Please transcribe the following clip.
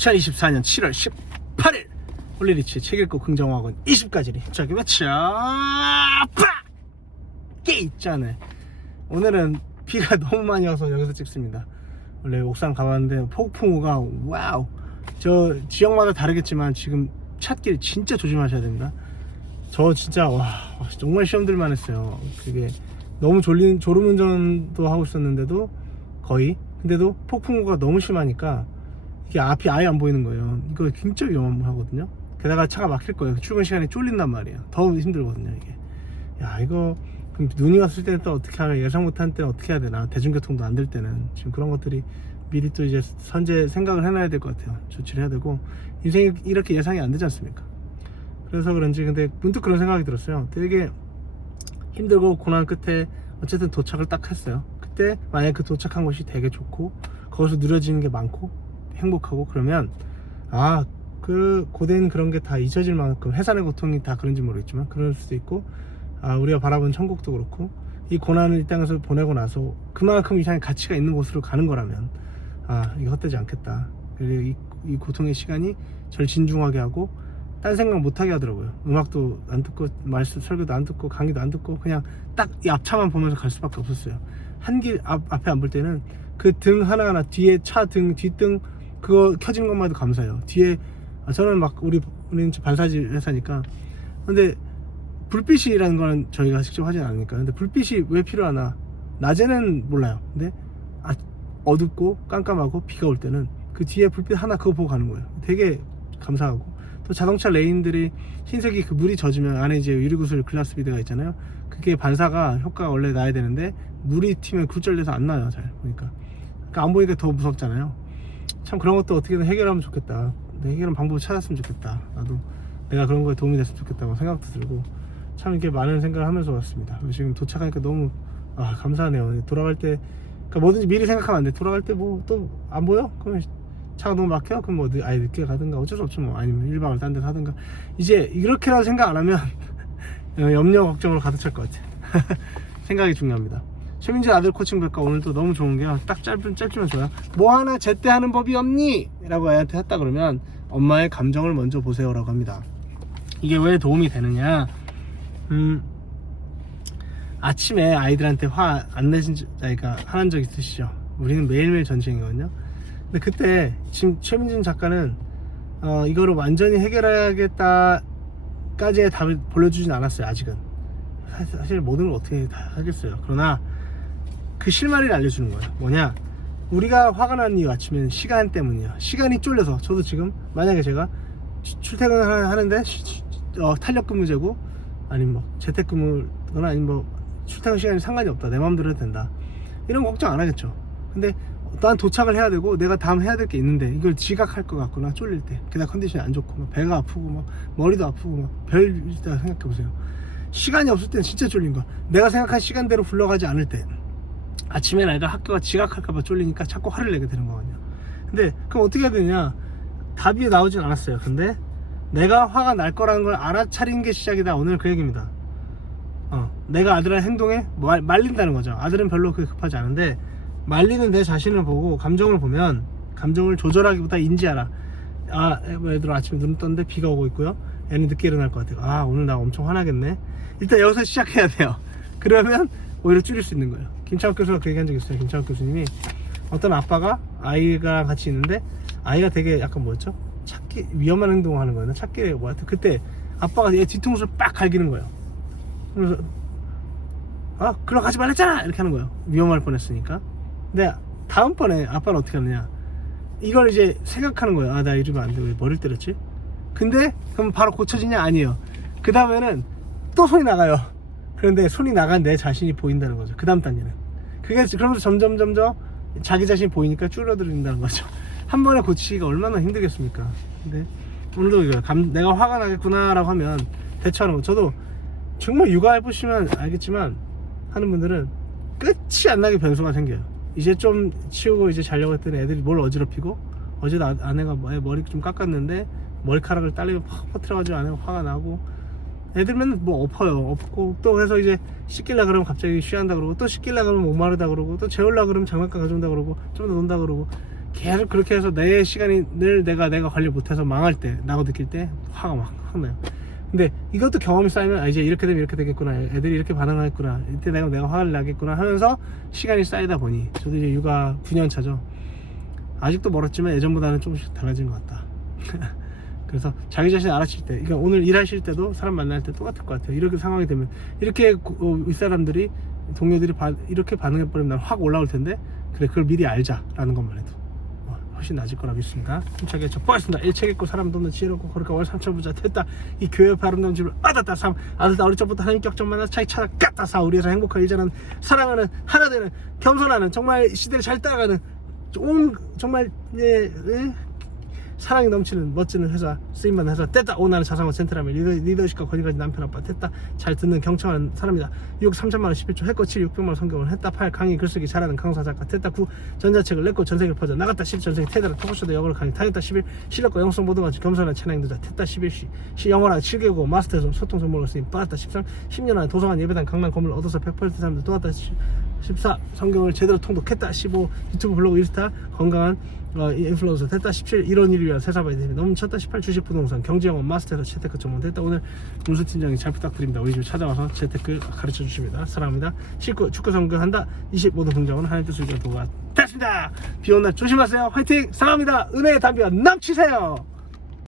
2024년 7월 18일 홀리리치 책 읽고 긍정학원 20가지를 저기 외쳐 빡! 깨 있잖아요. 오늘은 비가 너무 많이 와서 여기서 찍습니다. 원래 옥상 가봤는데 폭풍우가 와우. 저 지역마다 다르겠지만 지금 찻길 진짜 조심하셔야 됩니다. 저 진짜 와 정말 시험 들만 했어요. 그게 너무 졸린 졸음운전도 하고 있었는데도 거의. 근데도 폭풍우가 너무 심하니까 이게 앞이 아예 안 보이는 거예요. 이거 진짜 위험하거든요. 게다가 차가 막힐 거예요. 출근 시간에 쫄린단 말이에요. 더 힘들거든요 이게. 야 이거 그럼 눈이 왔을 때는 또 어떻게 하면 예상 못한 때는 어떻게 해야 되나? 대중교통도 안 될 때는. 지금 그런 것들이 미리 또 이제 선제 생각을 해놔야 될 것 같아요. 조치를 해야 되고. 인생이 이렇게 예상이 안 되지 않습니까? 그래서 그런지 근데 문득 그런 생각이 들었어요. 되게 힘들고 고난 끝에 어쨌든 도착을 딱 했어요. 그때 만약에 그 도착한 곳이 되게 좋고 거기서 누려지는 게 많고 행복하고 그러면 아 그 고된 그런 게 다 잊혀질 만큼 해산의 고통이 다 그런지 모르겠지만 그럴 수도 있고 아 우리가 바라본 천국도 그렇고 이 고난을 이 땅에서 보내고 나서 그만큼 이상의 가치가 있는 곳으로 가는 거라면 아 이게 헛되지 않겠다. 그리고 이, 이 고통의 시간이 절 진중하게 하고 딴 생각 못하게 하더라고요. 음악도 안 듣고 말씀 설교도 안 듣고 강의도 안 듣고 그냥 딱 이 앞차만 보면서 갈 수밖에 없었어요. 한 길 앞에 안 볼 때는 그 등 하나하나 뒤에 차 등 뒷등 그거 켜진 것만 해도 감사해요. 뒤에 아, 저는 막 우리 우리는 발사지 회사니까. 근데 불빛이라는 거는 저희가 직접 하진 않으니까. 근데 불빛이 왜 필요하나? 낮에는 몰라요. 근데 아, 어둡고 깜깜하고 비가 올 때는 그 뒤에 불빛 하나 그거 보고 가는 거예요. 되게 감사하고. 또 자동차 레인들이 흰색이 그 물이 젖으면 안에 이제 유리구슬 글라스 비드가 있잖아요. 그게 반사가 효과가 원래 나야 되는데 물이 튀면 굴절돼서 안 나요 잘 보니까. 그러니까 안 보니까 더 무섭잖아요 참 그런 것도 어떻게든 해결하면 좋겠다. 내 해결한 방법을 찾았으면 좋겠다. 나도 내가 그런 거에 도움이 됐으면 좋겠다고 생각도 들고 참 이렇게 많은 생각을 하면서 왔습니다. 지금 도착하니까 너무 아 감사하네요. 돌아갈 때 그러니까 뭐든지 미리 생각하면 안 돼. 돌아갈 때 뭐 또 안 보여? 그러면 차가 너무 막혀? 그럼 뭐 늦- 아예 늦게 가든가? 어쩔 수 없지 뭐. 아니면 1박을 딴 데서 하든가. 이제 이렇게라도 생각 안 하면 어, 염려 걱정으로 가득 찰 것 같아. 생각이 중요합니다 최민재 아들 코칭 백과 오늘도 너무 좋은 게요 딱 짧은 짧지만 좋아요 뭐 하나 제때 하는 법이 없니? 라고 애한테 했다 그러면 엄마의 감정을 먼저 보세요 라고 합니다 이게 왜 도움이 되느냐 음 아침에 아이들한테 화 안 내신 그러니까 화난 적 있으시죠? 우리는 매일매일 전쟁이거든요. 근데 그때 지금 최민준 작가는 어, 이거를 완전히 해결하겠다까지의 답을 보여주진 않았어요. 아직은 사실 모든 걸 어떻게 다 하겠어요. 그러나 그 실마리를 알려주는 거예요. 뭐냐? 우리가 화가 나는 이유 아침에는 시간 때문이에요. 시간이 쫄려서 저도 지금 만약에 제가 출- 출퇴근을 하- 하는데 어, 탄력근무 제고 아니면 뭐 재택근무거나 아니면 뭐 출퇴근 시간이 상관이 없다 내 마음대로 해도 된다 이런 거 걱정 안 하겠죠 근데 난 도착을 해야 되고 내가 다음 해야 될 게 있는데 이걸 지각할 것 같거나 쫄릴 때 게다가 컨디션이 안 좋고 막 배가 아프고 막 머리도 아프고 막별 있다 생각해 보세요 시간이 없을 때는 진짜 쫄린 거야 내가 생각한 시간대로 굴러가지 않을 때 아침에 내가 학교가 지각할까봐 쫄리니까 자꾸 화를 내게 되는 거거든요. 근데 그럼 어떻게 해야 되냐? 답이 나오진 않았어요. 근데 내가 화가 날 거라는 걸 알아차린 게 시작이다. 오늘 그 얘기입니다. 어, 내가 아들의 행동에 말, 말린다는 거죠. 아들은 별로 그게 급하지 않은데 말리는 내 자신을 보고 감정을 보면 감정을 조절하기보다 인지하라. 아 애들 아침에 눈 떴는데 비가 오고 있고요. 애는 늦게 일어날 것 같아요. 아 오늘 나 엄청 화나겠네. 일단 여기서 시작해야 돼요. 그러면 오히려 줄일 수 있는 거예요 김창욱 교수가 그 얘기한 적 있어요. 김창욱 교수님이 어떤 아빠가 아이가 같이 있는데 아이가 되게 약간 뭐였죠? 찾기 위험한 행동을 하는 거예요 찾기 뭐 하여튼 그때 아빠가 얘 뒤통수를 빡 갈기는 거예요. 그래서 아 그럼 가지 말랬잖아! 이렇게 하는 거예요. 위험할 뻔했으니까. 근데 다음번에 아빠는 어떻게 하느냐. 이걸 이제 생각하는 거예요. 아 나 이러면 안 돼. 왜 머리를 때렸지? 근데 그럼 바로 고쳐지냐? 아니에요. 그 다음에는 또 손이 나가요. 그런데 손이 나간 내 자신이 보인다는 거죠. 그 다음 단계는 그게 그러면서 점점 점점 자기 자신이 보이니까 줄어든다는 거죠. 한 번에 고치기가 얼마나 힘들겠습니까? 근데 오늘도 감- 내가 화가 나겠구나 라고 하면 대처하는 거. 저도 정말 육아해 보시면 알겠지만 하는 분들은 끝이 안 나게 변수가 생겨요. 이제 좀 치우고 이제 자려고 했더니 애들이 뭘 어지럽히고 어제도 아- 아내가 머리 좀 깎았는데 머리카락을 딸리면 팍 퍼트려가지고 아내가 화가 나고 애들 맨날 뭐 엎어요. 엎고 또 해서 이제 씻길라 그러면 갑자기 쉬한다 그러고 또 씻길라 그러면 목마르다 그러고 또 재울라 그러면 장난감 가져온다 그러고 좀 더 논다 그러고. 계속 그렇게 해서 내 시간이 늘 내가 내가 관리 못해서 망할 때 나고 느낄 때 화가 막확 나요. 근데 이것도 경험이 쌓이면 아 이제 이렇게 되면 이렇게 되겠구나. 애들이 이렇게 반응하겠구나. 이때 내가 내가 화를 나겠구나 하면서 시간이 쌓이다 보니 저도 이제 육아 9년 차죠. 아직도 멀었지만 예전보다는 조금씩 달라진 것 같다 그래서 자기 자신 알아챌 때 그러니까 오늘 일하실 때도 사람 만날 때 똑같을 것 같아요. 이렇게 상황이 되면 이렇게 고- 어, 윗사람들이 동료들이 바- 이렇게 반응해 버리면 난확 올라올 텐데 그래 그걸 미리 알자라는 것만 해도. 어, 훨씬 나아질 거라 믿습니다. 힘차게 접보겠습니다. 일책 읽고 사람 돕는 지혜롭고 거룩한 월 삼천 부자 됐다. 이 교회 바른다는 집을 얻었다. 삼 아들다 어릴 적부터 하나님 격정 만나 차이 찾아 깠다. 사 우리에서 행복한 일자는 사랑하는 하나 되는 겸손하는 정말 시대를 잘 따라가는 온 정말 예, 예, 사랑이 넘치는 멋지는 회사 쓰임받는 회사 됐다. 오 나는 자상한 센트라면 리더, 리더 십과 권위까지 남편 아빠 됐다. 잘 듣는 경청하는 사람이다. 6 3천만원 11조 했고 7 600만원 성경을 했다. 8 강의 글쓰기 잘하는 강사 작가 됐다. 9 전자책을 냈고 전세계를 퍼져 나갔다. 10 전세계 테드라 토크쇼도 영어를 강의 다녔다. 11 실력과 영성 모두 같이 겸손한 찬양 인도자 됐다. 11 시, 시 영어랑 7개국 마스터에서 소통 전문을 쓰임 빠졌다. 13 10년 안에 도서관 예배당 강남 건물 얻어서 100% 사람들 또 왔다. 14 성경을 제대로 통독했다. 15 유튜브 블로그 인스타 건강한 어, 이 인플루언서 됐다 17 이런 일을 위한 세사바이 대비. 넘쳤다 18 주식 부동산 경제영업 마스터에서 재테크 전문 됐다. 오늘 문수 팀장이 잘 부탁드립니다. 우리 집 찾아와서 재테크 가르쳐 주십니다. 사랑합니다. 19 축구 성교한다. 20 모든 긍정은 하나님 뜻을 위한 도가 됐습니다. 비 오는 날 조심하세요. 화이팅! 사랑합니다. 은혜의 담비가 넘치세요